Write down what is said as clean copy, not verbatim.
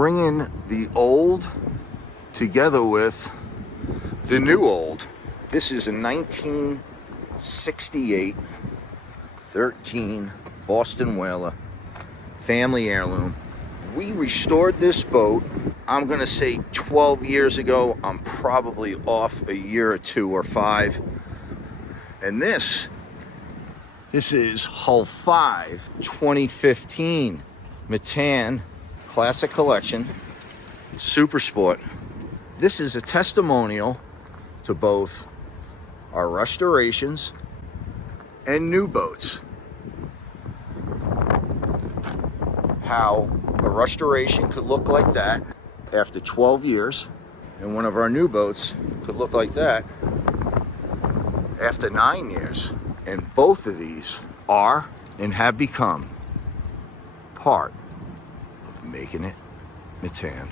bringing the old together with the new old. This is a 1968 13 Boston Whaler, family heirloom. We restored this boat, I'm gonna say 12 years ago. I'm probably off a year or 2 or 5. And this is hull 5, 2015 Metan Classic Collection Super Sport. This is a testimonial to both our restorations and new boats. How a restoration could look like that after 12 years, and one of our new boats could look like that after 9 years. And both of these are and have become part of making it Metan.